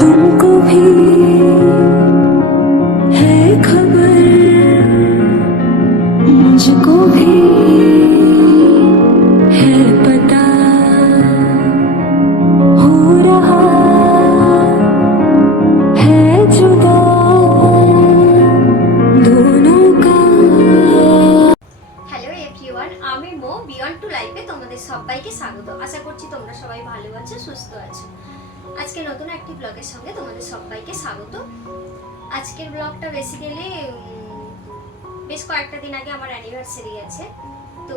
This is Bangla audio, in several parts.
तुमको भी है खबर, मुझको भी है पता, हो रहा है जुदा दोनों का। হ্যালো এভরিওয়ান, আমি মো বিয়ন্ড টু লাইফে তোমাদের সবাইকে স্বাগত। আশা করছি তোমরা সবাই ভালো আছো, সুস্থ আছো। আজকে নতুন একটি ব্লগের সঙ্গে তোমাদের সবাইকে স্বাগত। আজকের ব্লগটা বেসিক্যালি বেশ কয়েকটা দিন আগে আমার অ্যানিভার্সারি আছে, তো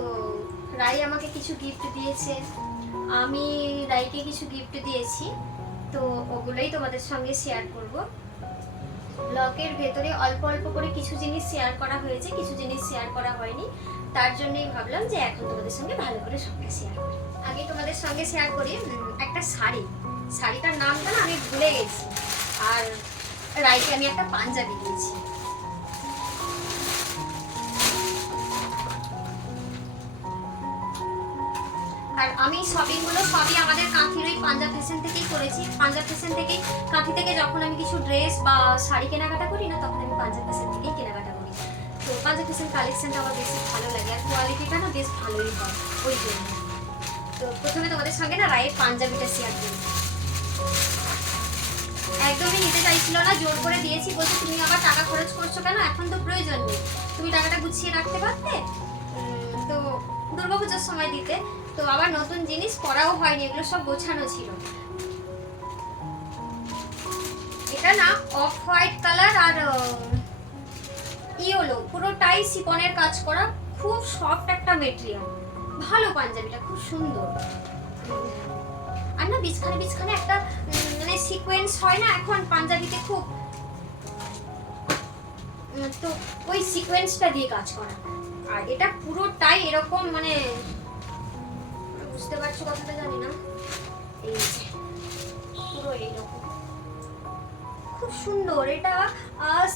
রাই আমাকে কিছু গিফট দিয়েছে, আমি রাইকে কিছু গিফট দিয়েছি, তো ওগুলোই তোমাদের সঙ্গে শেয়ার করব। ব্লগের ভেতরে অল্প অল্প করে কিছু জিনিস শেয়ার করা হয়েছে, কিছু জিনিস শেয়ার করা হয়নি, তার জন্যই ভাবলাম যে এখন তোমাদের সঙ্গে ভালো করে সবটা শেয়ার করি। আগে তোমাদের সঙ্গে শেয়ার করি একটা শাড়িটার নামটা না আমি ভুলে গেছি, আর রাইকে আমি একটা পাঞ্জাবি দিয়েছি। আর আমি শপিংগুলো সবই আমাদের কাঁথির ওই পাঞ্জাব ফ্যাশন থেকেই করেছি। পাঞ্জাব ফ্যাশন থেকেই, কাঁথি থেকে যখন আমি কিছু ড্রেস বা শাড়ি কেনাকাটা করি না, তখন আমি পাঞ্জাব ফ্যাশন থেকেই কেনাকাটা করি। তো পাঞ্জাব ফ্যাশন কালেকশনটা আমার বেশি ভালো লাগে, আর কোয়ালিটিটা না বেশ ভালোই হয় ওই জন্য। তো প্রথমে তোমাদের সঙ্গে না রায়ের পাঞ্জাবিটা শেয়ার করি। একদমই নিতে চাইছিল না, জোর করে দিয়েছি, বলছি তুমি আবার টাকা খরচ করছো কেন, এখন তো প্রয়োজন নেই, তুমি টাকাটা গুছিয়ে রাখতে পারতে, তো দুর্গাপূজার সময় দিতে। তো আবার নতুন জিনিস পরাও হয়নি, এগুলো সব গোছানো ছিল। এটা না অফ হোয়াইট কালার আর ইয়েলো, পুরোটাই শিফনের কাজ করা, খুব সফট একটা মেটেরিয়াল, ভালো পাঞ্জাবিটা, খুব সুন্দর। আর না বিছখানে একটা মানে সিকোয়েন্স হয় না এখন পাঞ্জাবিতে খুব, তো ওই সিকোয়েন্সটা দিয়ে কাজ করা। আর এটা পুরোটাই এরকম, মানে বুঝতে পারছো কথাটা জানি না, এই যে পুরো এইরকম খুব সুন্দর। এটা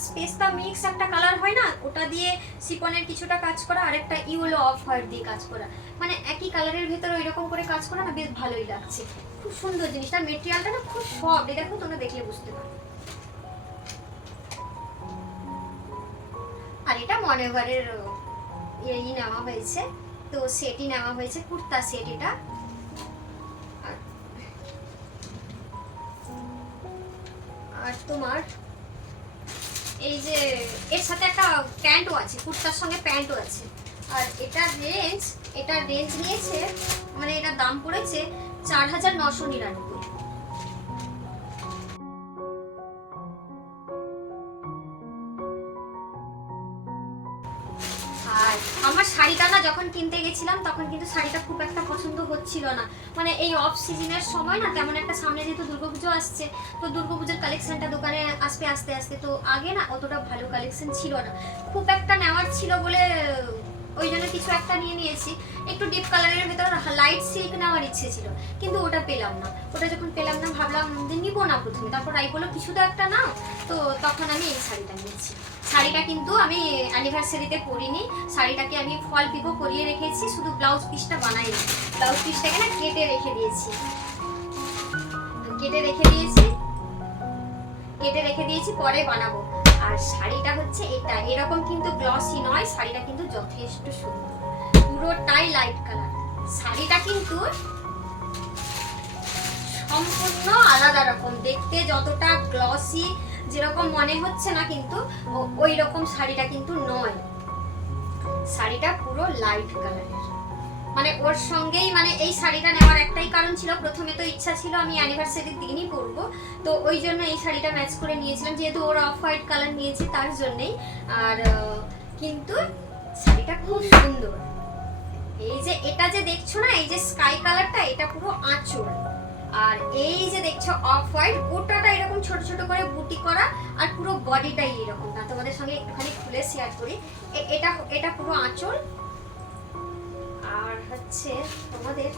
স্পেসটা মিক্স একটা কালার হয় না, ওটা দিয়ে শিফনের কিছুটা কাজ করা, আর একটা ইয়েলো অফ হোয়াইট দিয়ে কাজ করা, মানে একই কালারের ভেতরে এরকম করে কাজ করা না, বেশ ভালোই লাগছে, খুব সুন্দর জিনিসটা। মেটেরিয়ালটা না খুব সফট, এই দেখো তোমরা দেখলে বুঝতে পারো। আর এটা মনেভারের এই নেওয়া হয়েছে, তো সেটই নেওয়া হয়েছে, কুর্তা সেট এটা। আর তোমার এই যে এর সাথে একটা প্যান্টও আছে, কুর্তার সঙ্গে প্যান্টও আছে। আর এটার রেঞ্জ নিয়েছে, মানে এটার দাম পড়েছে ৪,৯৯৯। আর আমার শাড়িটা না যখন কিনতে গেছিলাম, তখন কিন্তু শাড়িটা খুব একটা পছন্দ হচ্ছিল না, মানে এই অফ সিজনের সময় না তেমন একটা, সামনে যেহেতু দুর্গাপুজো আসছে, তো দুর্গাপুজোর কালেকশনটা দোকানে আসবে আস্তে আস্তে, তো আগে না অতটা ভালো কালেকশন ছিল না, খুব একটা নেওয়ার ছিল বলে ওই জন্য কিছু একটা নিয়ে নিয়েছি। একটু ডিপ কালারের ভেতর লাইট সিল্ক নেওয়ার ইচ্ছে ছিল, কিন্তু ওটা পেলাম না। ওটা যখন পেলাম না, ভাবলাম যে নিবো না প্রথমে, তারপর রাই বললো কিছু তো একটা নাও, তো তখন আমি এই শাড়িটা নিয়েছি। শাড়িটা কিন্তু আমি অ্যানিভার্সারিতে পরিনি, শাড়িটাকে আমি ফল পিকো করিয়ে রেখেছি, শুধু ব্লাউজ পিসটা বানাইনি। ব্লাউজ পিসটাকে না কেটে রেখে দিয়েছি, পরে বানাবো। আর শাড়িটা হচ্ছে এটা, এরকম কিন্তু গ্লসি নয়, শাড়িটা কিন্তু যথেষ্ট সুন্দর, পুরোটাই লাইট কালার। শাড়িটা কিন্তু সম্পূর্ণ আলাদা রকম দেখতে, যতটা গ্লসি যেরকম মনে হচ্ছে না, কিন্তু ওই রকম শাড়িটা কিন্তু নয়। শাড়িটা পুরো লাইট কালারের, মানে ওর সঙ্গেই, মানে এই শাড়িটা নেওয়ার একটাই কারণ ছিল, প্রথমে তো ইচ্ছা ছিল আমি অ্যানিভার্সারির দিনই পরবো, তো ওই জন্য এই শাড়িটা ম্যাচ করে নিয়েছিলাম, যেহেতু ওর অফ হোয়াইট কালার নিয়েছি তার জন্যই। আর কিন্তু শাড়িটা খুব সুন্দর। এই যে এটা যে দেখছো না, এই যে স্কাই কালারটা, এটা পুরো আঁচল, আর এই যে দেখছো অফ হোয়াইট, গোটাটা এরকম ছোট ছোট করে বুটি করা, আর পুরো বডিটাই এরকম। না তোমাদের সঙ্গে একটুখানি খুলে শেয়ার করি, এটা পুরো আঁচল। আর হচ্ছে তোমাদের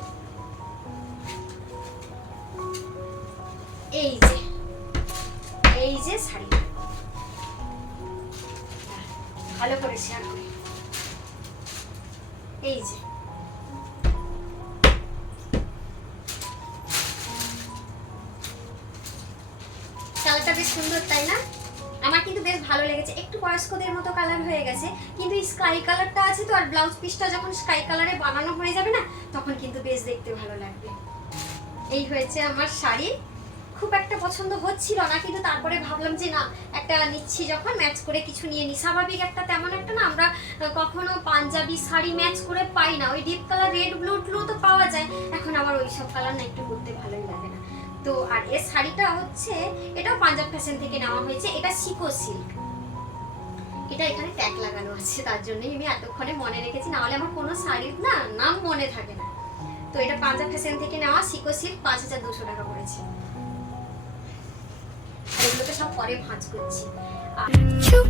এই যে শাড়িটা, ভালো করে শেয়ার করি, এই যে লালটা বেশ সুন্দর, তাই না? আমার কিন্তু বেশ ভালো লেগেছে, একটু বয়স্কদের মতো কালার হয়ে গেছে, কিন্তু স্কাই কালারটা আছে তো, আর ব্লাউজ পিসটা যখন স্কাই কালারে বানানো হয়ে যাবে না, তখন কিন্তু বেশ দেখতে ভালো লাগবে। এই হয়েছে আমার শাড়ি। খুব একটা পছন্দ হচ্ছিল না, কিন্তু তারপরে ভাবলাম যে না, একটা নিচ্ছি যখন ম্যাচ করে কিছু নিয়ে নিই। স্বাভাবিক একটা তেমন একটা না, আমরা কখনো পাঞ্জাবি শাড়ি ম্যাচ করে পাই না। ওই ডিপ কালার রেড ব্লু ট্লু তো পাওয়া যায়, এখন আবার ওই সব কালার না একটু পরতে ভালোই লাগে না। তো আর এর শাড়িটা হচ্ছে, এটাও পাঞ্জাব ফ্যাশন থেকে নেওয়া হয়েছে, এটা সিকো সিল্ক। এটা এখানে ট্যাগ লাগানো আছে, তার জন্যই আমি এতক্ষণে মনে রেখেছি, নাহলে আমার কোনো শাড়ির না নাম মনে থাকে না। তো এটা পাঞ্জাব ফ্যাশন থেকে নেওয়া সিকো সিল্ক, 5200 টাকা পড়েছে। আর এগুলোকে সব পরে ভাঁজ করছি। চুপ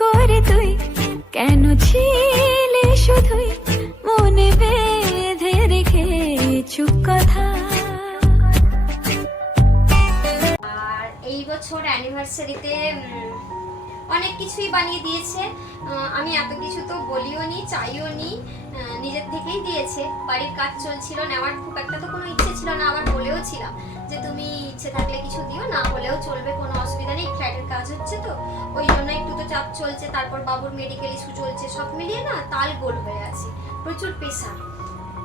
করে তুই কেন ছিলে শুধুই মনে বেঁধে রেখে চুপ কথা। আর এই বছর অ্যানিভার্সারিতে অনেক কিছুই বানিয়ে দিয়েছে। আমি এত কিছু তো বলিও নি, চাইও নি, নিজের থেকেই দিয়েছে। বাড়ির কাজ চলছিল, নেওয়ার খুব একটা তো কোনো ইচ্ছে ছিল না, আবার বলেও ছিলাম যে তুমি ইচ্ছে থাকলে কিছু দিও, না হলেও চলবে, কোনো অসুবিধা নেই, ফ্ল্যাটের কাজ হচ্ছে তো ওই জন্য একটু তো চাপ চলছে, তারপর বাবুর মেডিকেল ইস্যু চলছে, সব মিলিয়ে না তাল গোল হয়ে আছে, প্রচুর প্রেশার।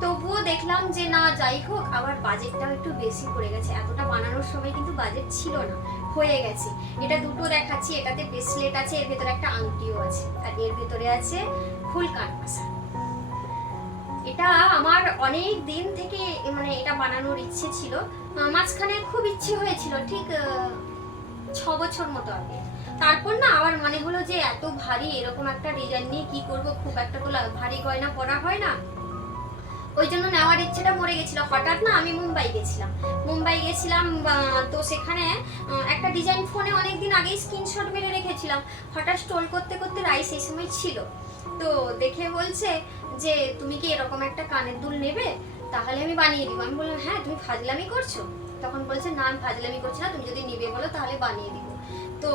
তবুও দেখলাম যে না, যাই হোক, আবার বাজেটটাও একটু বেশি পড়ে গেছে। এতটা বানানোর সময় কিন্তু বাজেট ছিল না, হয়ে গেছে। এটা দুটো দেখাচ্ছি, এটাতে ব্রেসলেট আছে, এর ভেতরে একটা আংটিও আছে, আর এর ভেতরে আছে ফুল কানপাসা। এটা আমার অনেক দিন থেকে মানে এটা বানানোর ইচ্ছে ছিল, মাঝখানে খুব ইচ্ছে হয়েছিল, ঠিক 6 বছর মতো আগে। তারপর না আবার মনে হলো যে এত ভারী এরকম একটা ডিজাইন নিয়ে কি করব, খুব একটা তো ভারী গয়না পরা হয় না, ওই জন্য নেওয়ার ইচ্ছেটা মরে গেছিল। হঠাৎ না আমি মুম্বাই গেছিলাম, তো সেখানে একটা ডিজাইন ফোনে অনেকদিন আগেই স্ক্রিনশট মেরে রেখেছিলাম। হঠাৎ স্টোল করতে করতে রাইস এই সময় ছিল, তো দেখে বলছে যে তুমি কি এরকম একটা কানের দুল নেবে, তাহলে আমি বানিয়ে দিব। আমি বললাম হ্যাঁ, তুমি ফাজলামি করছো? তখন বলছে না, আমি ফাজলামি করছি না, তুমি যদি নিবে বলো তাহলে বানিয়ে দিব। তো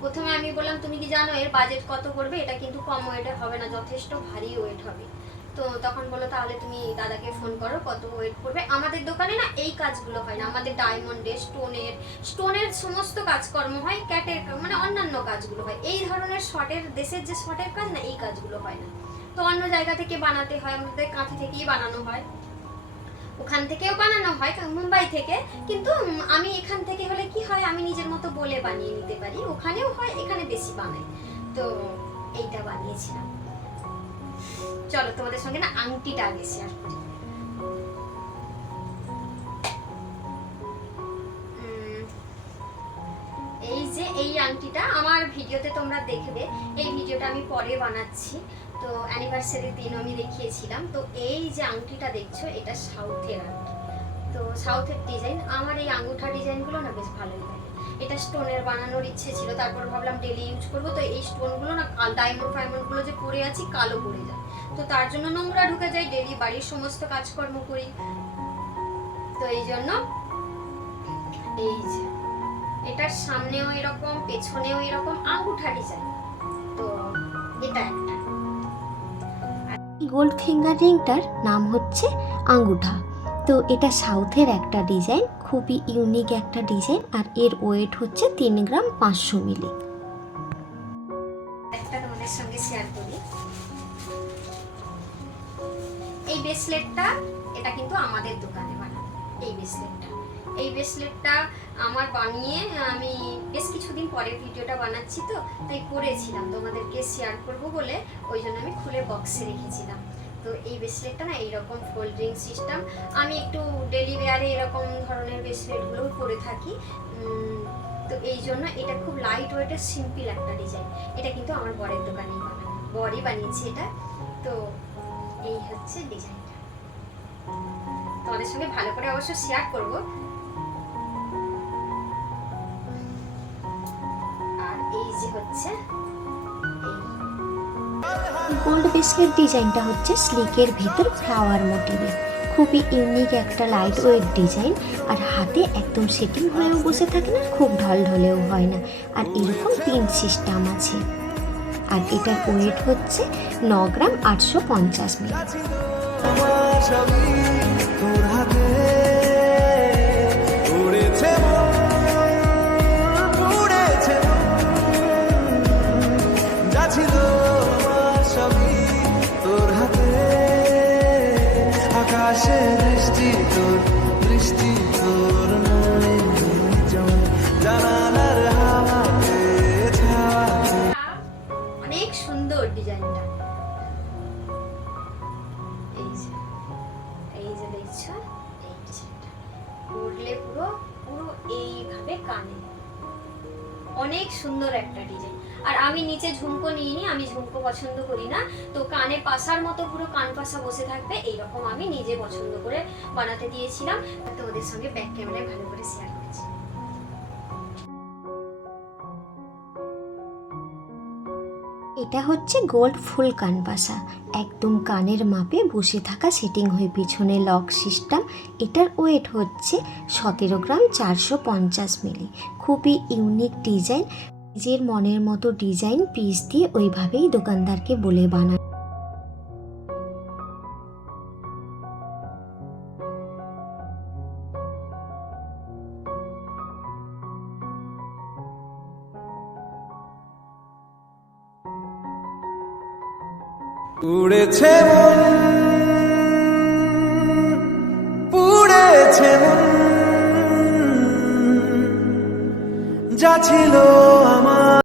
প্রথমে আমি বললাম তুমি কি জানো এর বাজেট কত পড়বে, এটা কিন্তু কম ওয়েটের হবে না, যথেষ্ট ভারী ওয়েট হবে। তো তখন বললো তাহলে তুমি দাদাকে ফোন করো, কত ওয়েট পড়বে। আমাদের দোকানে না এই কাজগুলো হয় না, আমাদের ডায়মন্ডের স্টোনের সমস্ত কাজকর্ম হয়, ক্যাটের মানে অন্যান্য কাজগুলো হয়। এই ধরনের শর্টের, দেশের যে শর্টের কাজ না, এই কাজগুলো হয় না। তো অন্য জায়গা থেকে বানাতে হয়, আমাদের কাঁথি থেকেই বানানো হয়, ওখান থেকেও বানানো হয় মুম্বাই থেকে, কিন্তু আমি এখান থেকে হলে কি হয়, আমি নিজের মতো বলে বানিয়ে নিতে পারি, ওখানেও হয়, এখানে বেশি বানাই। তো এইটা বানিয়েছিলাম। চলো তোমাদের সঙ্গে না আংটিটা আগে শেয়ার করি। এই যে এই আংটিটা আমার ভিডিওতে তোমরা দেখবে, এই ভিডিওটা আমি পরে বানাচ্ছি, তো অ্যানিভার্সারির দিন আমি দেখিয়েছিলাম। তো এই যে আংটিটা দেখছো, এটা সাউথের আংটি, তো সাউথের ডিজাইন। আমার এই আঙ্গুঠা ডিজাইনগুলো না বেশ ভালোই লাগে। এটা স্টোনের বানানোর ইচ্ছে ছিল, তারপর ভাবলাম ডেলি ইউজ করবো, তো এই স্টোনগুলো না ডায়মন্ড ফাইমন্ডগুলো যে পরে আছি কালো পড়ে যায়, তো তার জন্য নোংরা ঢুকে যায়, ডেলি বাড়ির সমস্ত কাজকর্ম করি, তো এই জন্য এই যে এটার সামনেও এরকম, পেছনেও এরকম আঙ্গুঠা ডিজাইন। তো এটা একটা গোল্ড ফিঙ্গার রিংটার নাম হচ্ছে আঙ্গুঠা। তো এটা সাউথের একটা ডিজাইন, খুবই ইউনিক একটা ডিজাইন, আর এর ওয়েট হচ্ছে 3 গ্রাম 500 মিলি। একটা তোমাদের সঙ্গে শেয়ার করি। এই ব্রেসলেটটা, এটা কিন্তু আমাদের দোকানে বানানো। এই ব্রেসলেটটা আমার বানিয়ে আমি বেশ কিছুদিন পরে ভিডিওটা বানাচ্ছি, তো তাই করেছিলাম, তোমাদেরকে শেয়ার করব বলে ওই জন্য আমি খুলে বক্সে রেখেছিলাম। তো এই ব্রেসলেটটা না এইরকম ফোল্ডিং সিস্টেম, আমি একটু ডেলি ওয়্যারে এরকম ধরনের ব্রেসলেটগুলো পরে থাকি, তো এই জন্য এটা খুব লাইট ওয়েটের সিম্পল একটা ডিজাইন। এটা কিন্তু আমার বরের দোকানেই বানানো, বরই বানিয়েছে এটা। তো এই হচ্ছে ডিজাইনটা, তোমাদের সঙ্গে ভালো করে অবশ্য শেয়ার করব। আর এই যে হচ্ছে গোল্ড ব্রেসলেট ডিজাইনটা হচ্ছে স্লিকের ভেতর ফ্লাওয়ার মোটিভে, খুবই ইউনিক একটা লাইট ওয়েট ডিজাইন, আর হাতে একদম সেটিং হয়েও বসে থাকে না, খুব ঢলঢলেও হয় না, আর এরকম পিন সিস্টেম আছে। আর এটার ওয়েট হচ্ছে 9 গ্রাম 850 মিলি। তোর হাতে উড়েছে মন। কানে। অনেক সুন্দর একটা ডিজাইন। আর আমি নিচে ঝুমকো নিইনি, আমি ঝুমকো পছন্দ করি না, তো কানে পাশার মতো পুরো কান পাশা বসে থাকবে এইরকম আমি নিজে পছন্দ করে বানাতে দিয়েছিলাম। তো ওদের সঙ্গে ব্যাক ক্যামেরায় ভালো করে শেয়ার করেছি। এটা হচ্ছে গোল্ড ফুল কানপাসা, একদম কানের মাপে বসে থাকা, সেটিং হয়ে পিছনে লক সিস্টেম। এটার ওয়েট হচ্ছে 17 গ্রাম 450 মিলি। খুবই ইউনিক ডিজাইন, নিজের মনের মতো ডিজাইন পিস দিয়ে ওইভাবেই দোকানদারকে বলে বানান। উড়েছে মন, পুড়েছে মন, যা ছিল